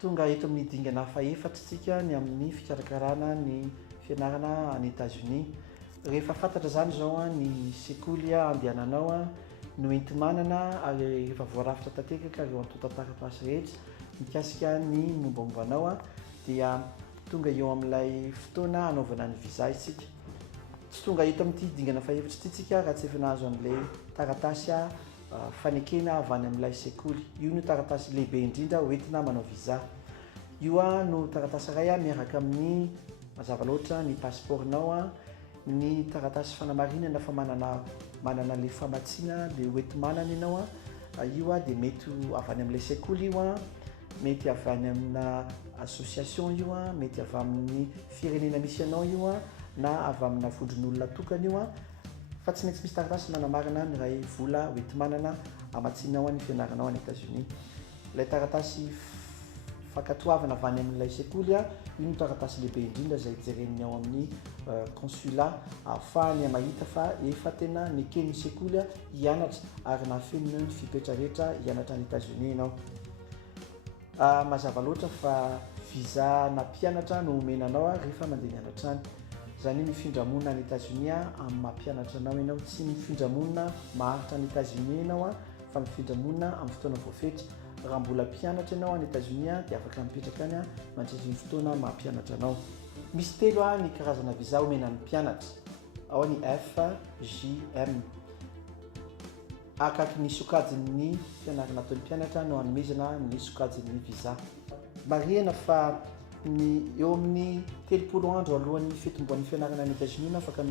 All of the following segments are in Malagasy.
Tonga eto amin'ny dingana fahefatry tsika ny amin'ny fikarakarana ny fianarana any États-Unis. Rehefa fantatra zany zao ny sekoly andehananao no enti-manana ary rehefa voarafitra tanteraka ireo antotan-taratasy rehetra mikasika ny mombamombanao dia tonga eo amin'ilay fotoana anaovana ny visa isika. Tsy tonga eto amin'ity dingana fahefatry ity tsika raha tsy efa nahazo an'ilay taratasy fanekena avy any amin'ilay sekoly. Io no taratasy lehibe indrindra hoentina manao visa. Io no taratasy iray miaraka amin'ny mazava loatra ny pasipaorinao, ny taratasy fanamarinana fa manana le famatsiana le hoenti-manana ianao. Io dia mety avy any amin'ilay sekoly io, mety avy any amina association io, mety avy amin'ny firenena misy ianao io na avy amina vondron'olona tokana io, fa tsy maintsy misy taratasy manamarina ny ray vola hoenti-manana amatsinao ny fianaranao any États-Unis. Ilay taratasy fankatoavana avy any amin'ilay sekoly io no taratasy lehibe indrindra izay jereniny ao amin'ny consulat ahafahany mahita fa efa tena neken'ny sekoly hianatra ary nahafenona ny fipetra rehetra hianatra any États-Unis ianao. Mazava loatra fa visa na mpianatra no omenanao rehefa mandeha mianatra any. Zany mifindra monina any États-Unis amin'ny mampianatra anao ianao, tsy mifindra monina maharitra any États-Unis ianao fa mifindra monina amin'ny fotoana voafetra. Raha mbola mpianatra ianao any États-Unis dia afaka mipetraka any mandritra ny fotoana mampianatra anao. Misy telo ny karazana visa omenan'ny mpianatra. Ao ny FJM. Akaky ny sokajin'ny fianarana ataon'ny mpianatra no hanomezana ny sokajin'ny visa. Marihana fa eo amin'ny 30 andro alohan'ny fitomboan'ny fianarana any États-Unis no afaka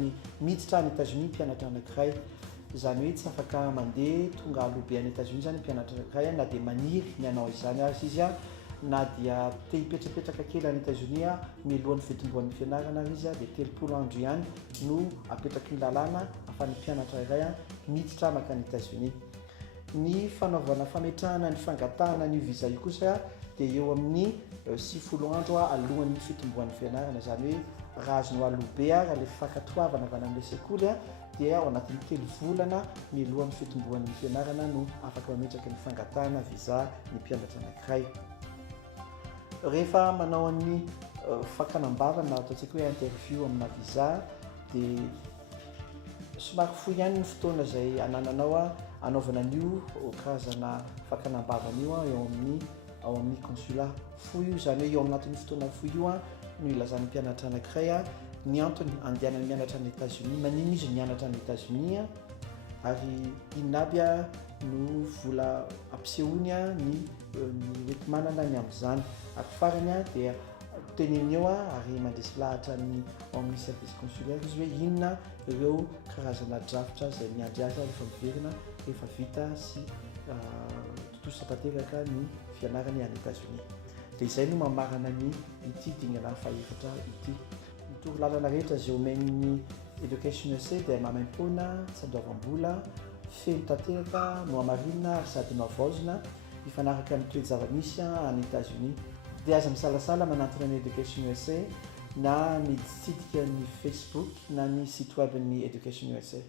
miditra any États-Unis mpianatra anankiray. Izany hoe tsy afaka mandeha tonga alohabe any États-Unis zany mpianatra anankiray na dia maniry ny hanao izany azy izy na dia te hipetrapetraka kely any États-Unis mialohan'ny fitomboan'ny fianarana izy dia 30 andro ihany no apetraky ny lalàna ahafahan'ny mpianatra iray miditra makany États-Unis. Ny fanaovana fametrahana ny fangatahana ny visa io kosa dia eo amin'ny 90 andro alohan'ny fitomboan'ny fianarana. Zany hoe raha azonao alohabe raha le fankatoavana avy amin'ilay sekoly dia ao anatin'ny 3 volana mialohan'ny fitomboan'ny fianarana no afaka mametraka ny fangatahana visa ny mpianatra anankiray. Rehefa manao ny fakanambavana na ataontsika hoe interview amina visa dia somary fohy ihany ny fotoana izay anananao anaovana an'io karazana fakanambavana io ao amin'ny consulat. Fohy io zany hoe eo anatin'ny fotoana fohy io no ilazan'ny mpianatra anankiray ny antony andehanany mianatra any États-Unis, manino izy mianatra any États-Unis ary inona aby no vola ampisehoany ny hoenti-manana ny amin'izany. Ary farany dia teneniny eo ary mandresy lahatra ao amin'ny service consulaire izy hoe inona ireo karazana drafitra izay miandry azy rehefa miverina rehefa vita sy totosa tanteraka ny fianarany any États-Unis. Dia izay no mamarana ity dingana fahefatra ity. Ny torolalana rehetra izay omen'ny Education USA dia mamaim-poana, tsy andoavam-bola, feno tanteraka, no hamarinina ary sady no havaozina mifanaraka amin'ny toe-java-misy any États-Unis. Dia aza misalasala manantona ny Education USA na miditsidika ny Facebook na ny site web ny Education USA.